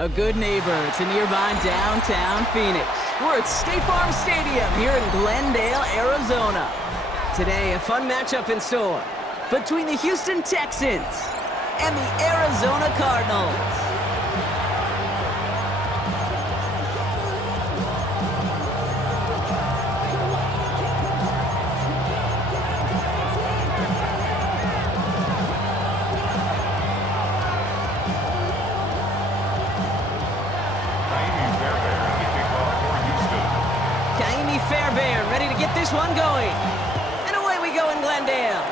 A good neighbor to nearby downtown Phoenix. We're at State Farm Stadium here in Glendale, Arizona. Today, a fun matchup in store between the Houston Texans and the Arizona Cardinals. Ready to get this one going. And away we go in Glendale.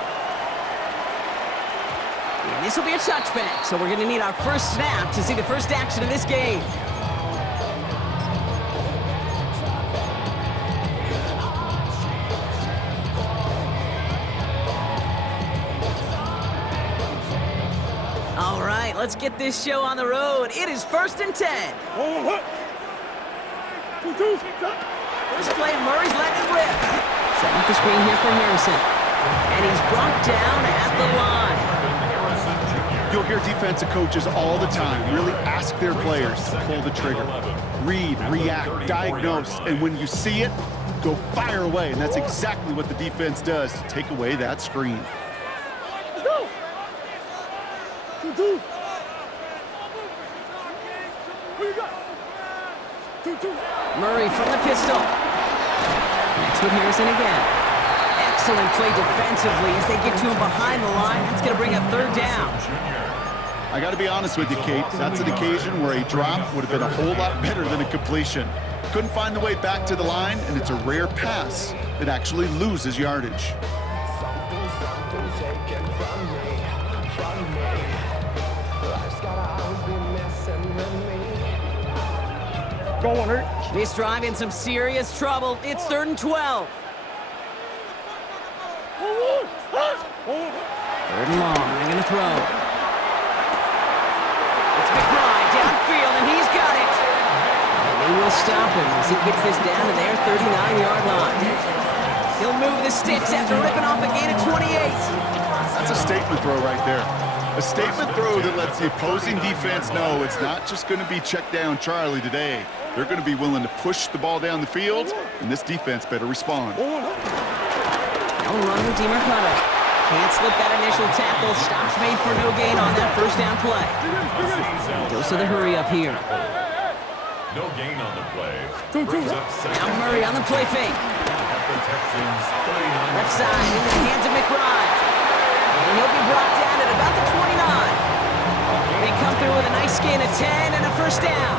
And this will be a touchback, so we're going to need our first snap to see the first action of this game. All right, let's get this show on the road. It is 1st and 10. First play, Murray's letting it rip. Setting up the screen here for Harrison. And he's brought down at the line. You'll hear defensive coaches all the time really ask their players to pull the trigger. Read, react, diagnose, and when you see it, go fire away. And that's exactly what the defense does to take away that screen. Let's go! 2-2. Who you got? 2-2. Murray from the pistol. Connects with Harrison again. Excellent play defensively as they get to him behind the line. That's going to bring up 3rd down. I got to be honest with you, Kate. That's an occasion where a drop would have been a whole lot better than a completion. Couldn't find the way back to the line, and it's a rare pass that actually loses yardage. Go on, Hurt. This drive in some serious trouble. It's 3rd and 12. 3rd and long. They're going to throw. It's McBride downfield, and he's got it. And they will stop him as he gets this down to their 39-yard line. He'll move the sticks after ripping off a gain of 28. That's a statement throw right there. A statement throw that lets the opposing defense know it's not just going to be check down Charlie today. They're going to be willing to push the ball down the field, and this defense better respond. Now run redeemer cutter. Can't slip that initial tackle. Stops made for no gain on that first down play. Goes to the hurry up here. No gain on the play. Now Murray on the play fake. Left side into the hands of McBride. And he'll be brought down at about the 29. They come through with a nice gain of 10 and a first down.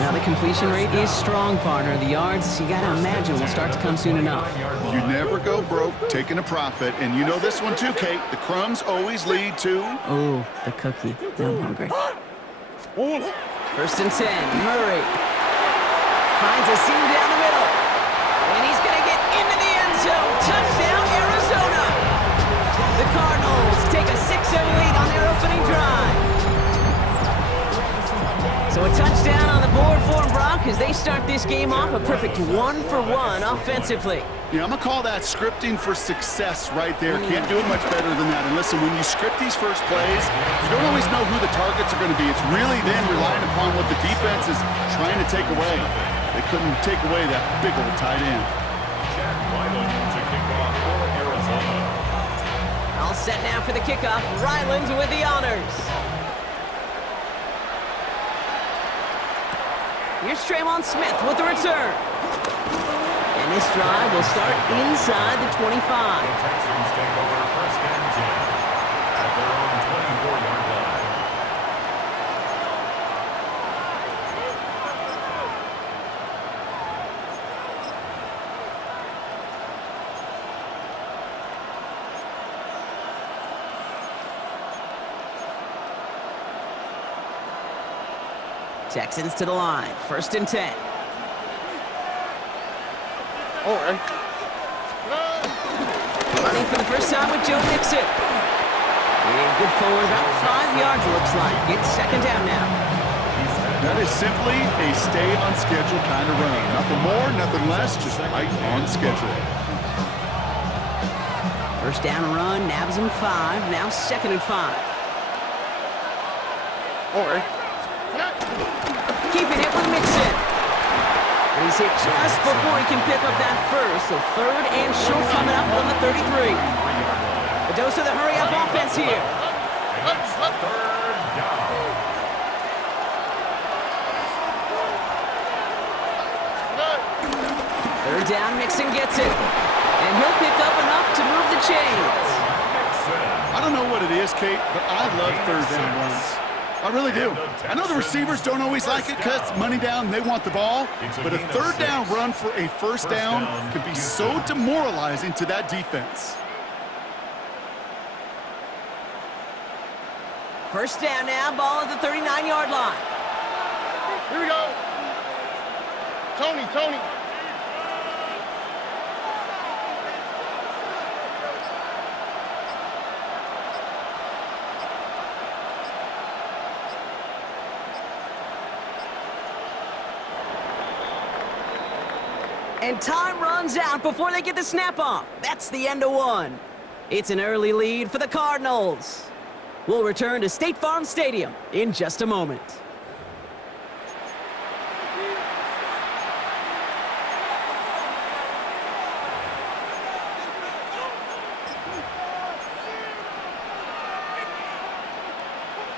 Now the completion rate is strong, partner. The yards, you gotta imagine, will start to come soon enough. You never go broke taking a profit, and you know this one too, Kate. The crumbs always lead to... Oh, the cookie. Now I'm hungry. 1st and 10, Murray. Finds a seam down the middle. And he's gonna get into the end zone. Touchdown, Arizona! The Cardinals take a 6-0 lead on their opening drive. So a touchdown on the board for them, Brock, as they start this game off a perfect 1-for-1 offensively. Yeah, I'm going to call that scripting for success right there. Can't do it much better than that. And listen, when you script these first plays, you don't always know who the targets are going to be. It's really then relying upon what the defense is trying to take away. They couldn't take away that big old tight end. To kick off for Arizona. All set now for the kickoff. Ryland with the honors. Here's Traymon Smith with the return. And this drive will start inside the 25. The Texans take over 1st and 10 at their own 24-yard line. Texans to the line. 1st and 10. All right. Running for the first time with Joe Mixon. And good forward, about 5 yards, looks like. It's 2nd down now. That is simply a stay on schedule kind of run. Nothing more, nothing less, just right on schedule. First down run, nabs him 5. Now 2nd and 5. All right. keeping it with Mixon. And he's hit just before he can pick up that first. So 3rd and short coming up from the 33. A dose of the hurry-up offense here. It's 3rd down. 3rd down, Mixon gets it. And he'll pick up enough to move the chains. I don't know what it is, Kate, but I love 3rd down runs. I really do. I know the receivers don't always like it because it's money down and they want the ball, but a 3rd down run for a 1st down can be so demoralizing to that defense. 1st down now, ball at the 39-yard line. Here we go. Tony. And time runs out before they get the snap off. That's the end of 1. It's an early lead for the Cardinals. We'll return to State Farm Stadium in just a moment.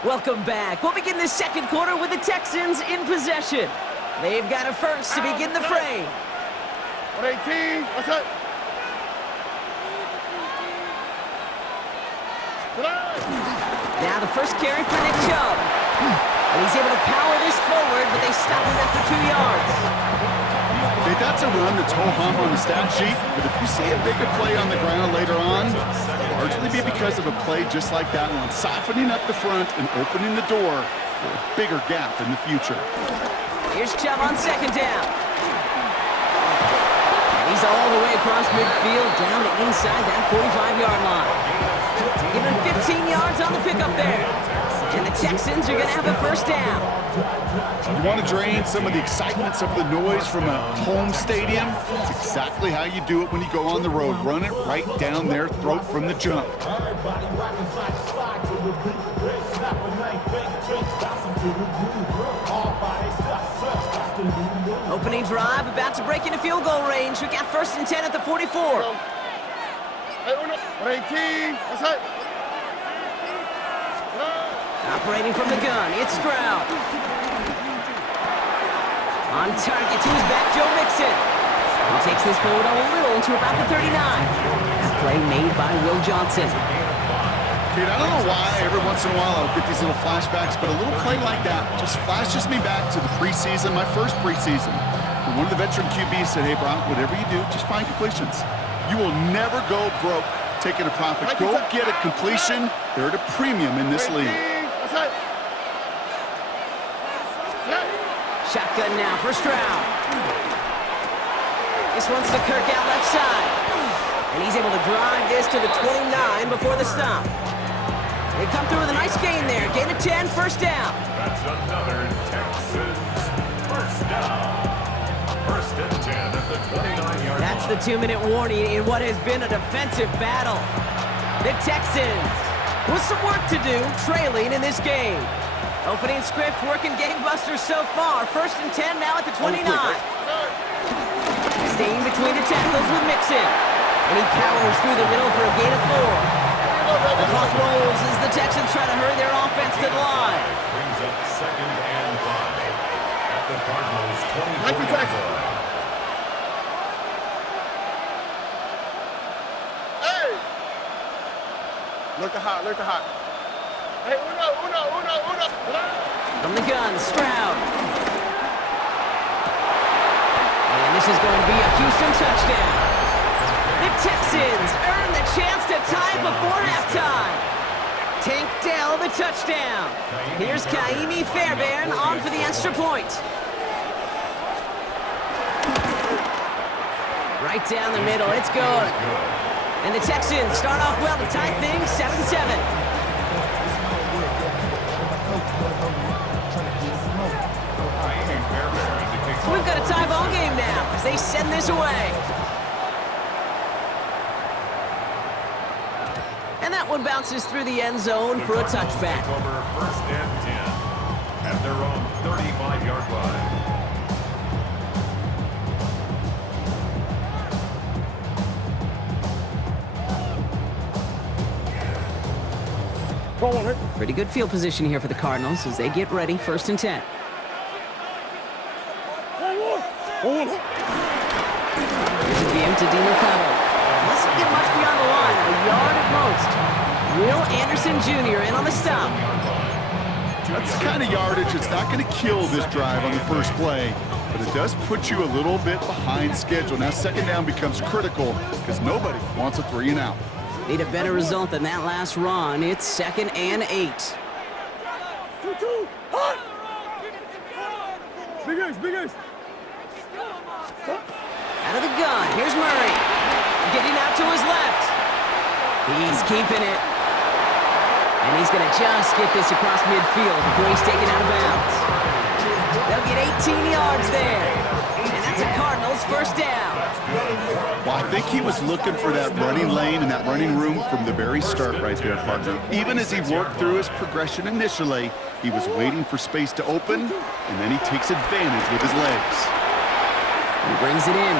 Welcome back. We'll begin the 2nd quarter with the Texans in possession. They've got a first to begin the frame. 118. What's up? Now the first carry for Nick Chubb. And he's able to power this forward, but they stop him after 2 yards. Okay, that's a run that's ho-hum on the stat sheet, but if you see a bigger play on the ground later on, it'll largely be because of a play just like that one, softening up the front and opening the door for a bigger gap in the future. Here's Chubb on 2nd down. And he's all the way across midfield, down to inside that 45-yard line. Given 15 yards on the pickup there. And the Texans are going to have a 1st down. You want to drain some of the excitement, some of the noise from a home stadium? It's exactly how you do it when you go on the road. Run it right down their throat from the jump. Opening drive, about to break into field goal range. We got 1st and 10 at the 44. Hey, 118. What's up? Operating from the gun, it's Stroud. On target to his back, Joe Mixon. He takes this forward a little to about the 39. A play made by Will Johnson. Kid, I don't know why every once in a while I'll get these little flashbacks, but a little play like that just flashes me back to the preseason, my first preseason. When one of the veteran QBs said, hey, Brock, whatever you do, just find completions. You will never go broke taking a profit. Go get a completion. They're at a premium in this league. Shotgun now for Stroud. This one's to Kirk out left side. And he's able to drive this to the 29 before the stop. They come through with a nice gain there. Gain of 10, 1st down. That's another Texans 1st down. 1st and 10 at the 29-yard line. That's the 2-minute warning in what has been a defensive battle. The Texans with some work to do, trailing in this game. Opening script working gangbusters so far. 1st and 10 now at the 29. Staying between the tackles with Mixon. And he powers through the middle for a gain of 4. The clock rolls as the Texans try to hurry their offense to the line. Brings up 2nd and 5 at the Cardinals' 24-yard line. Hey! Look hot. Hey, uno. From the gun, Stroud. And this is going to be a Houston touchdown. The Texans earn the chance to tie before halftime. Tank Dell the touchdown. Here's Kaimi Fairbairn on for the extra point. Right down the middle, it's good. And the Texans start off well to tie things 7-7. We've got a tie ball game now as they send this away. And that one bounces through the end zone for a touchback. Over 1st and 10 at their own 35-yard line. Go on, Rick. Pretty good field position here for the Cardinals as they get ready, 1st and 10. Go on. Here's a game to DiMercado. Doesn't get much beyond the line, a yard at most. Will Anderson Jr. in on the stop. That's the kind of yardage that's not going to kill this drive on the first play, but it does put you a little bit behind schedule. Now 2nd down becomes critical because nobody wants a 3 and out. Need a better result than that last run. It's 2nd and 8. 2-2. Hot. Big ace. Out of the gun, here's Murray. Getting out to his left. He's keeping it. And he's going to just get this across midfield before he's taken out of bounds. They'll get 18 yards there. And that's a Cardinals 1st down. Well, I think he was looking for that running lane and that running room from the very start right there, partner. Even as he worked through his progression initially, he was waiting for space to open, and then he takes advantage with his legs. He brings it in.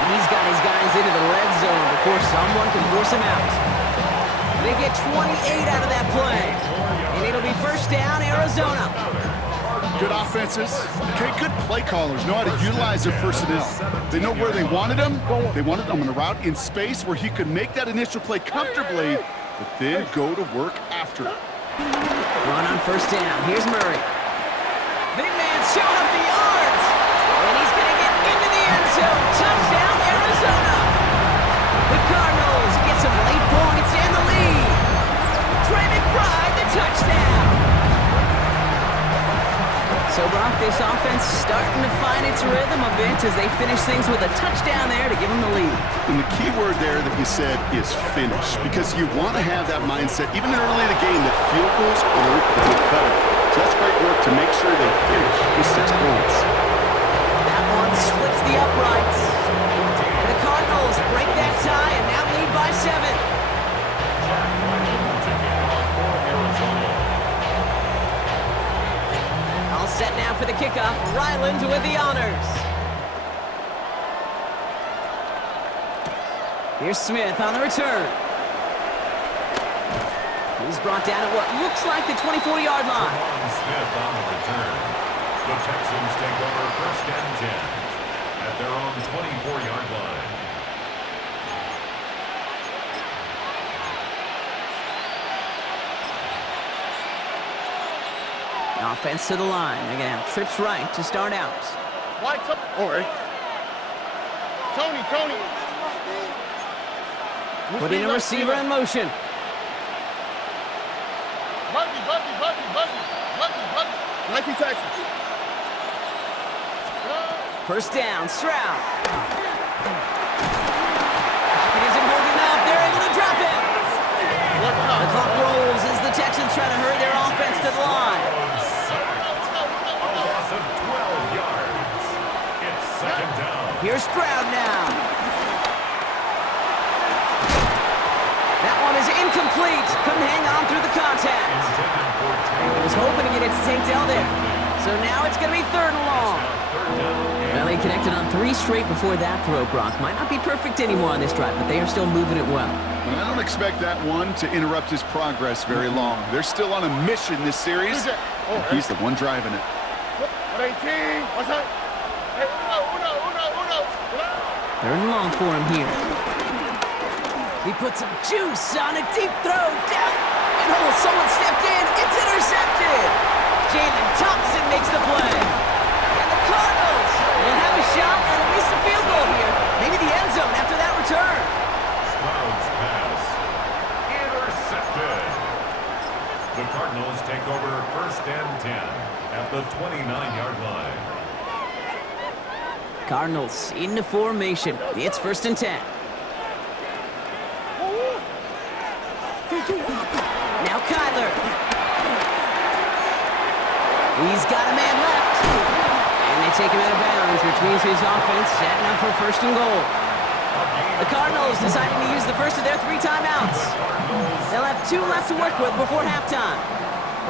And he's got his guys into the red zone before someone can force him out. They get 28 out of that play. And it'll be 1st down, Arizona. Good offenses, okay, good play callers know how to utilize their personnel. They know where they wanted him. They wanted him on a route in space where he could make that initial play comfortably, but then go to work after it. Run on 1st down. Here's Murray. Big man showing up the yards. And he's going to get into the end zone. Touchdown, Arizona. The Cardinals get some late points and the lead. Trey McBride, the touchdown. So, Brock, this offense starting to find its rhythm a bit as they finish things with a touchdown there to give them the lead. And the key word there that you said is finish, because you want to have that mindset, even early in the game, that field goals aren't going to cut it. So that's great work to make sure they finish with 6 points. That one splits the uprights. And the Cardinals break that tie and now lead by 7. All set now for the kickoff. Ryland with the honors. Here's Smith on the return. He's brought down at what looks like the 24-yard line. Smith on the return. The Texans take over 1st and 10 at their own 24-yard line. Offense to the line. They're going to have trips right to start out. White. All right. Tony. Putting a receiver in motion. Buggy. 19 Texans. 1st down, Stroud. Pocket isn't holding up. They're able to drop it. The clock rolls as the Texans try to hurry their offense to the line. A loss of 12 yards. It's 2nd down. Here's Stroud now. That one is incomplete. Couldn't hang on through the contact. He was hoping to get it to Tank Dell there. So now it's going to be 3rd and long. Well, they connected on 3 straight before that throw, Brock. Might not be perfect anymore on this drive, but they are still moving it well. And I don't expect that one to interrupt his progress very long. They're still on a mission this series, and he's the one driving it. 18. What's that? Hey, uno. 3rd and long for him here. He put some juice on a deep throw down. And someone stepped in. It's intercepted. Jalen Thompson makes the play. And the Cardinals will have a shot at least a field goal here. Maybe the end zone after that return. Stroud's pass intercepted. The Cardinals take over 1st and 10 at the 29-yard line. Cardinals into formation. It's 1st and 10. Now Kyler. He's got a man left. And they take him out of bounds, which means his offense setting up for 1st and goal. The Cardinals deciding to use the first of their 3 timeouts. They'll have 2 left to work with before halftime.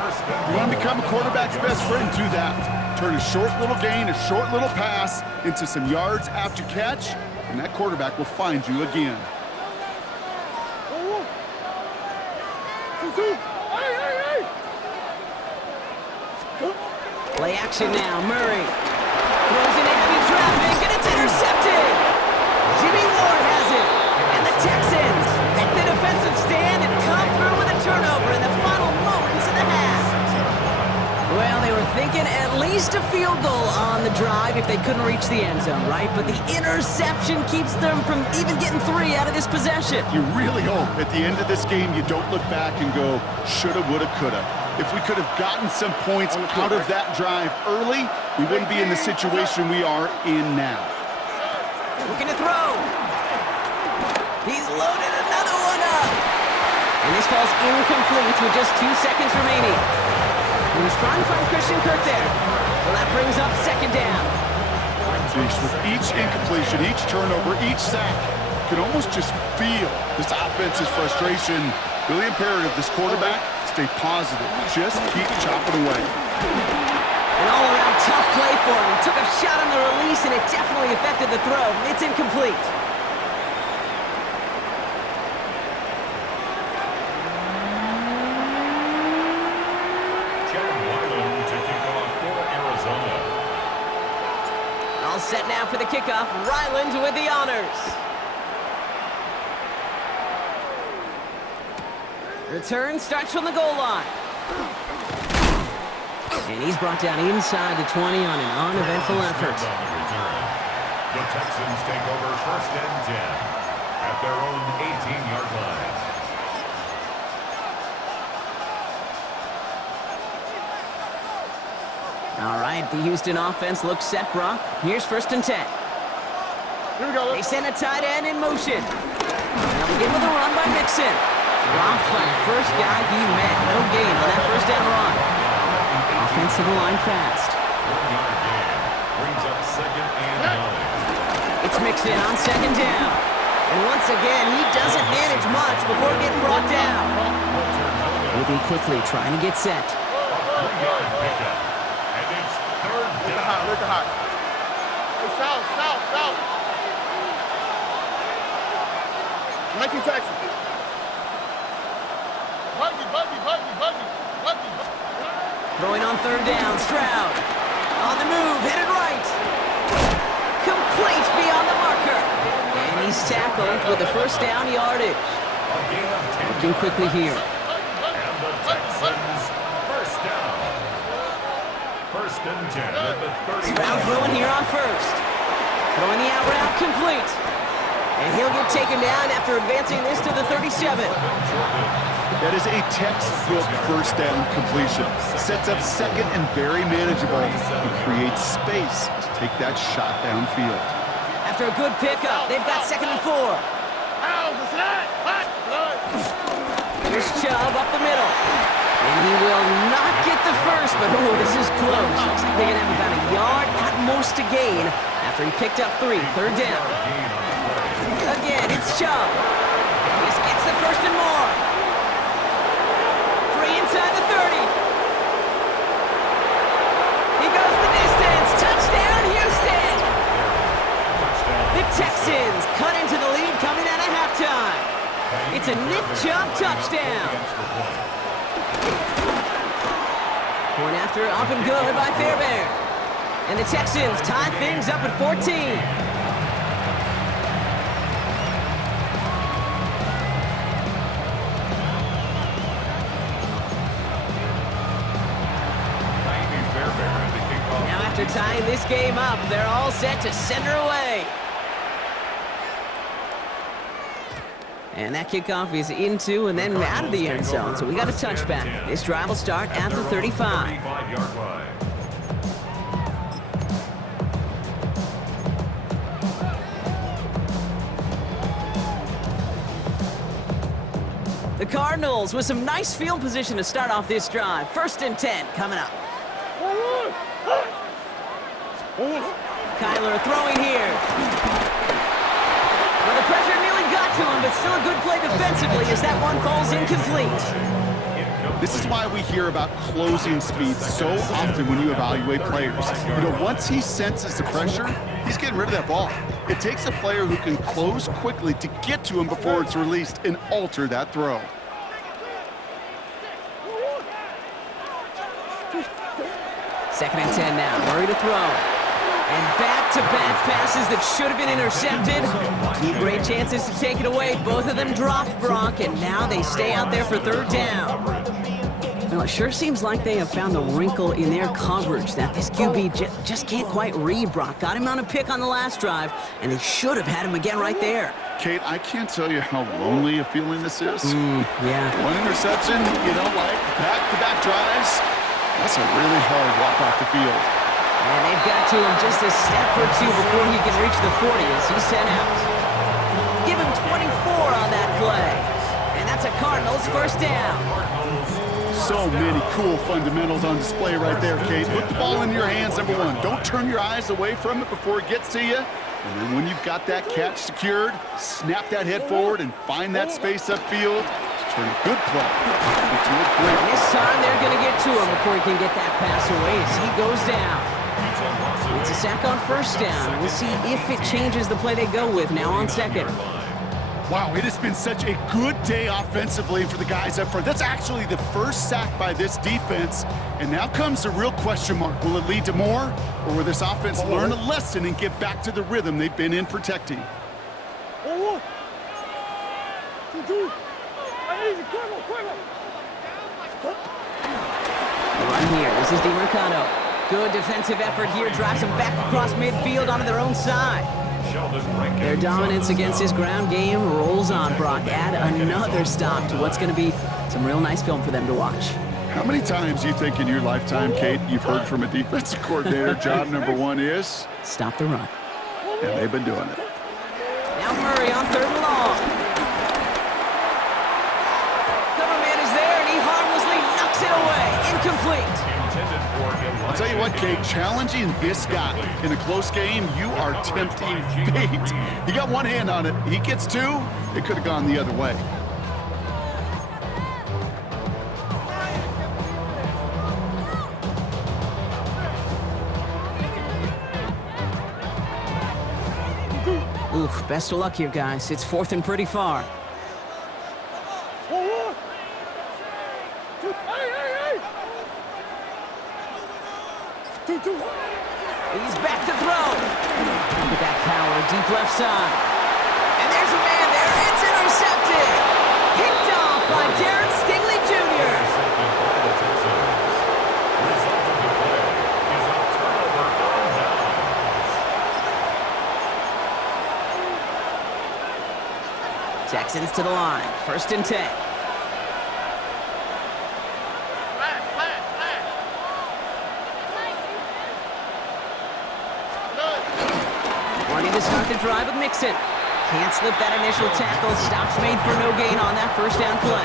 1st You want to become a quarterback's best friend, do that. Turn a short little gain, a short little pass into some yards after catch, and that quarterback will find you again. Play action now, Murray. Throws into heavy traffic, and it's intercepted! Jimmy Ward has it, and the Texans hit the defensive stand and come through with a turnover in the final moments of the half. Well, they were thinking at least a field goal on the drive if they couldn't reach the end zone, right? But the interception keeps them from even getting 3 out of this possession. You really hope at the end of this game you don't look back and go, shoulda, woulda, coulda. If we could have gotten some points out of that drive early, we wouldn't be in the situation we are in now. Looking to throw. He's loaded another one up. And this falls incomplete with just 2 seconds remaining. He was trying to find Christian Kirk there. So that brings up second down. Jeez, with each incompletion, each turnover, each sack, you can almost just feel this offense's frustration. Really imperative, this quarterback, stay positive. Just keep chopping away. An all-around tough play for him. He took a shot on the release, and it definitely affected the throw. It's incomplete. All set now for the kickoff. Ryland with the honors. Return starts from the goal line. And he's brought down inside the 20 on an uneventful effort. The Texans take over 1st and 10 at their own 18-yard line. All right, the Houston offense looks set, Brock. Here's 1st and 10. Here we go. They send a tight end in motion. Now begin with a run by Mixon. Dropped by the first guy he met. No gain on that 1st down run. Offensive line fast. 1-yard gain brings up 2nd and 9. It's Mixon on 2nd down. And once again, he doesn't manage much before getting brought down. Moving quickly, trying to get set. 3-yard pickup. And it's 3rd down. Look at high. Hey, south. 19 Texans. Buggy. Throwing on 3rd down, Stroud. On the move, headed right. Complete beyond the marker. And he's tackled with the 1st down yardage. A gain of 10. Looking quickly here. And the Texans 1st down. 1st and 10 at the 30. Stroud throwing here on 1st. Throwing the out route complete. And he'll get taken down after advancing this to the 37. That is a textbook 1st down completion. Sets up 2nd and very manageable and creates space to take that shot downfield. After a good pickup, they've got 2nd and 4. Here's Chubb up the middle. And he will not get the first, but this is close. Looks like they're going to have about a yard at most to gain after he picked up 3. 3rd down. Again, it's Chubb. This gets the 1st and more. Inside the 30. He goes the distance. Touchdown, Houston. The Texans cut into the lead coming out of halftime. It's a Nick Chubb touchdown. Point after up and good by Fairbairn. And the Texans tie things up at 14. After tying this game up, they're all set to center away. And that kickoff is into and then out of the end zone, so we got a touchback. This drive will start at the 35. The Cardinals with some nice field position to start off this drive. 1st and 10 coming up. Kyler throwing here. Well, the pressure nearly got to him, but still a good play defensively as that one falls incomplete. This is why we hear about closing speed so often when you evaluate players. You know, once he senses the pressure, he's getting rid of that ball. It takes a player who can close quickly to get to him before it's released and alter that throw. Second and 10 now. Murray to throw. And back-to-back passes that should have been intercepted. Two great chances to take it away. Both of them dropped, Brock, and now they stay out there for third down. Well, it sure seems like they have found a wrinkle in their coverage that this QB just can't quite read, Brock. Got him on a pick on the last drive, and they should have had him again right there. Kate, I can't tell you how lonely a feeling this is. Yeah. One interception, you don't like back-to-back drives. That's a really hard walk off the field. And they've got to him just a step or two before he can reach the 40 as he's sent out. Give him 24 on that play. And that's a Cardinals first down. So many cool fundamentals on display right there, Kate. Put the ball in your hands, number one. Don't turn your eyes away from it before it gets to you. And then when you've got that catch secured, snap that head forward and find that space upfield. Turn a good play into a great. This time they're going to get to him before he can get that pass away as he goes down. It's a sack on first down. We'll see if it changes the play they go with now on second. Wow, it has been such a good day offensively for the guys up front. That's actually the first sack by this defense. And now comes the real question mark. Will it lead to more? Or will this offense learn a lesson and get back to the rhythm they've been in protecting? Run here. This is DiMercado. Good defensive effort here. Drives them back across midfield onto their own side. Their dominance against his ground game rolls on, Brock. Add another stop to what's going to be some real nice film for them to watch. How many times do you think in your lifetime, Kate, you've heard from a defensive coordinator, job number one is? Stop the run. And they've been doing it. Now Murray on third and long. Cover man is there, and he harmlessly knocks it away. Incomplete. I'll tell you what, Kate, challenging this guy in a close game, you are tempting fate. He got one hand on it. He gets two, it could have gone the other way. Oof, best of luck here, guys. It's fourth and pretty far. He's back to throw. Look at that power, deep left side. And there's a man there. It's intercepted. Picked off by Garrett Stigley Jr. Texans to the line. First and 10. Wanting to start the drive with Mixon. Can't slip that initial tackle. Stops made for no gain on that first down play.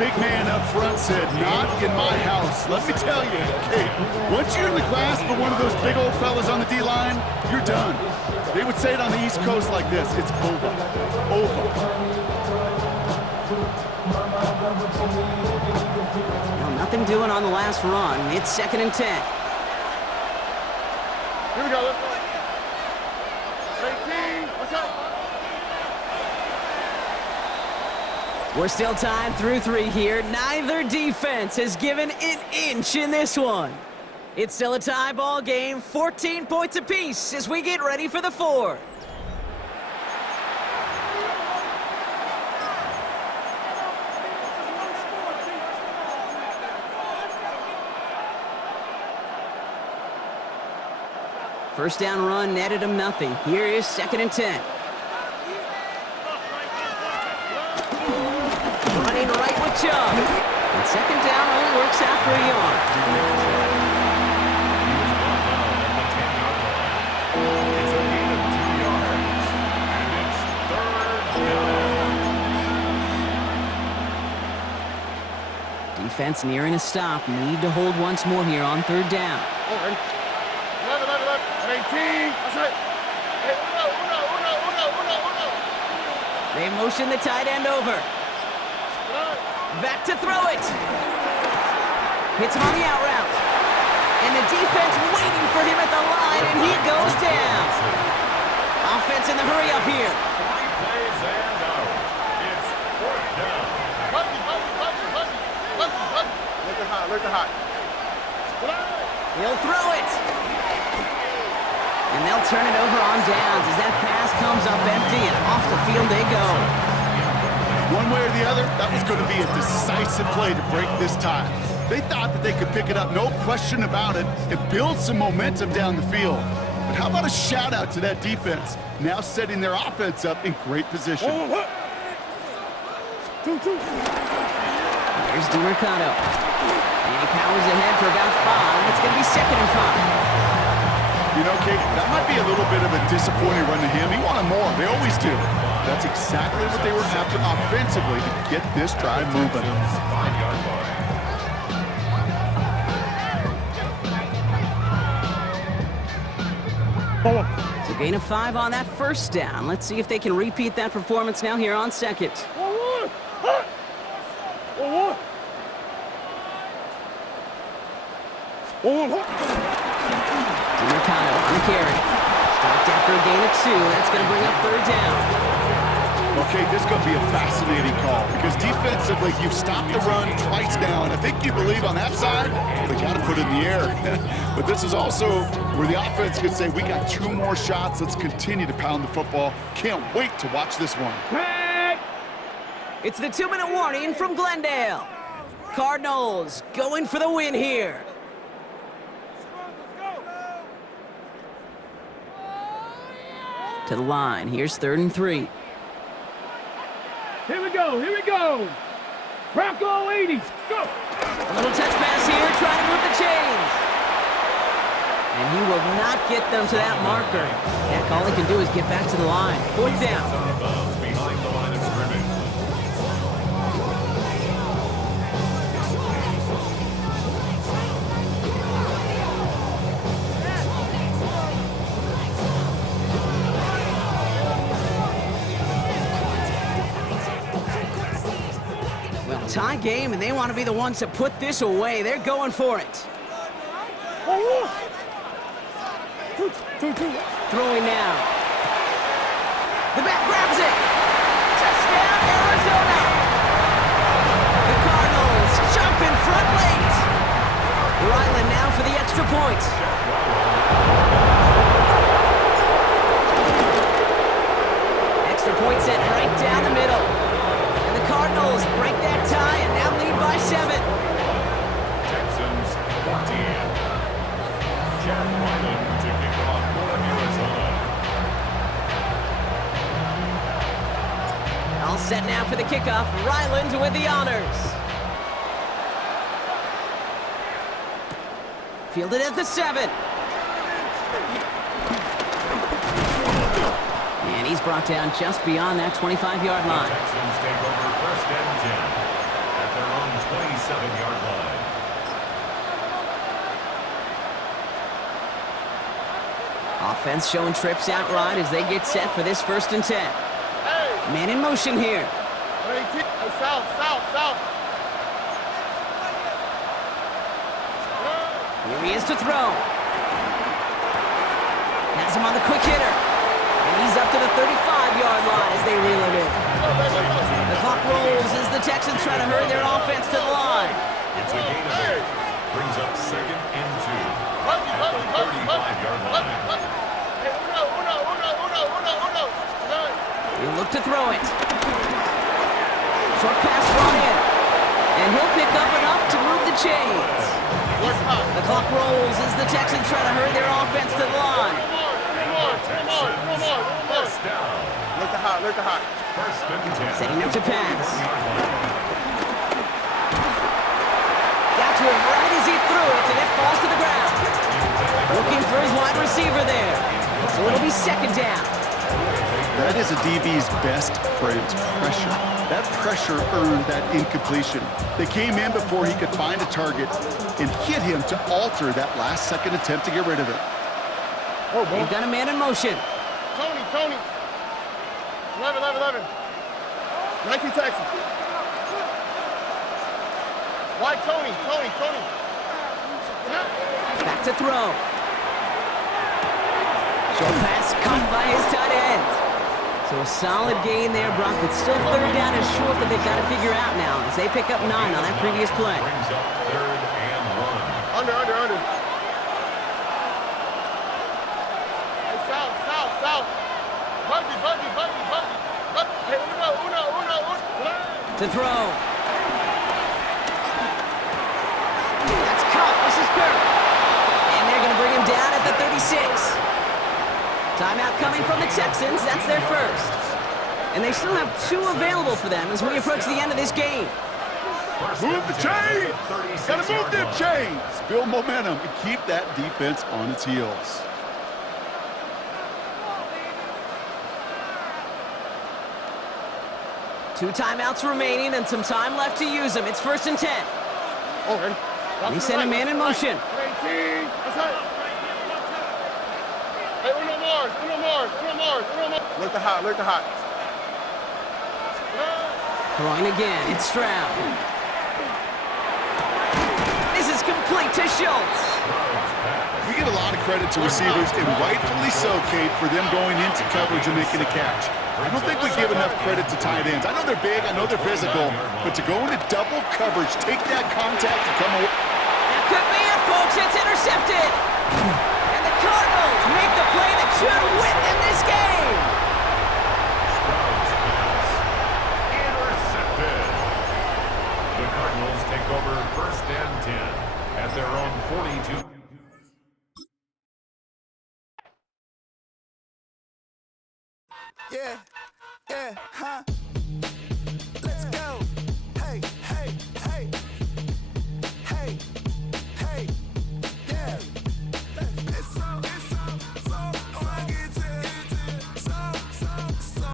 Big man up front said, not in my house. Let me tell you, Kate, once you're in the grasp of one of those big old fellas on the D-line, you're done. They would say it on the East Coast like this, it's over. Over. Well, nothing doing on the last run. It's second and 10. Here we go. Let's go. 18. What's up? We're still tied through three here. Neither defense has given an inch in this one. It's still a tie ball game, 14 points apiece as we get ready for the fourth. First down run netted him nothing. Here is second and 10. Running right with Chubb. And second down only works out for a yard. Defense nearing a stop. Need to hold once more here on third down. 18. That's right. Hey, uno. They motion the tight end over. Back to throw it. Hits him on the out route. And the defense waiting for him at the line, and he goes down. Offense in the hurry up here. 3 plays and out. It's 4th down. Look at hot. He'll throw it. And they'll turn it over on downs as that pass comes up empty, and off the field they go. One way or the other, that was going to be a decisive play to break this tie. They thought that they could pick it up, no question about it, and build some momentum down the field. But how about a shout-out to that defense, now setting their offense up in great position. Here's DiMercado. And he powers ahead for about 5. It's going to be 2nd and 5. You know, Kate, that might be a little bit of a disappointing run to him. He wanted more. They always do. That's exactly what they were after offensively to get this drive moving. 5-yard line. So gain of 5 on that first down. Let's see if they can repeat that performance now here on 2nd. DiMercado on the carry. Stopped after a gain of 2. That's going to bring up 3rd down. Okay, this is going to be a fascinating call because defensively, you've stopped the run twice now, and I think you believe on that side, they got to put it in the air. But this is also where the offense could say, we got 2 more shots. Let's continue to pound the football. Can't wait to watch this one. It's the 2-minute warning from Glendale. Cardinals going for the win here. To the line. Here's 3rd and 3. Here we go. Bronco 80. Go. A little touch pass here, trying to move the chains. And he will not get them to that marker. Heck, all he can do is get back to the line. 4th down. Behind the line of scrimmage. Tie game, and they want to be the ones to put this away. They're going for it. Throwing now. The back grabs it. Touchdown, Arizona. The Cardinals jump in front late. Ryland now for the extra point. Extra point set right down the middle. Cardinals break that tie and now lead by 7. Texans 14. Chad Ryland to kick off for Arizona. All set now for the kickoff. Ryland with the honors. Fielded at the 7. And he's brought down just beyond that 25-yard line. Texans take over 1st and 10 at their own 27-yard line. Offense showing trips out right as they get set for this 1st and 10. Man in motion here. South. Here he is to throw. Has him on the quick hitter. And he's up to the 35-yard line as they reel him in. The clock rolls as the Texans try to hurry their offense to the line. It's a gain of 8. Brings up 2nd and 2 at the 35-yard line. He'll look to throw it. Short pass brought in. And he'll pick up enough to move the chains. The clock rolls as the Texans try to hurry their offense to the line. First down. Look at hot. 1st and 10. Setting up to pass. Got to him right as he threw it, and it falls to the ground. Looking for his wide receiver there. So it'll be 2nd down. That is a DB's best friend, pressure. That pressure earned that incompletion. They came in before he could find a target and hit him to alter that last-second attempt to get rid of it. They've got a man in motion. Tony. 11. 19 Texans. Why Tony? Back to throw. Short pass caught by his tight end. So a solid gain there, Brock. It's still third down and short that they've got to figure out now as they pick up 9 on that previous play. Brings up 3rd and 1. Under. Hey, south. Buggy. Hey, uno. To throw. That's caught. This is Kirk. And they're going to bring him down at the 36. Timeout coming from the Texans. That's their first. And they still have 2 available for them as we approach the end of this game. Move the chains! Gotta move them chains! Build momentum and keep that defense on its heels. Two timeouts remaining and some time left to use them. It's 1st and 10. Okay. They send a man in motion. That's right. Hey, uno more. Look the hot. Throwing again. It's Stroud. This is complete to Schultz. We get a lot of credit to receivers, and rightfully so, Kate, for them going into coverage and making a catch. I don't think we give enough credit to tight ends. I know they're big, I know they're physical, but to go into double coverage, take that contact and come away. That could be it, folks. It's intercepted. And the Cardinals make the play that should win them this game. Stroud's pass. Intercepted. The Cardinals take over 1st and 10 at their own 42. Yeah, huh?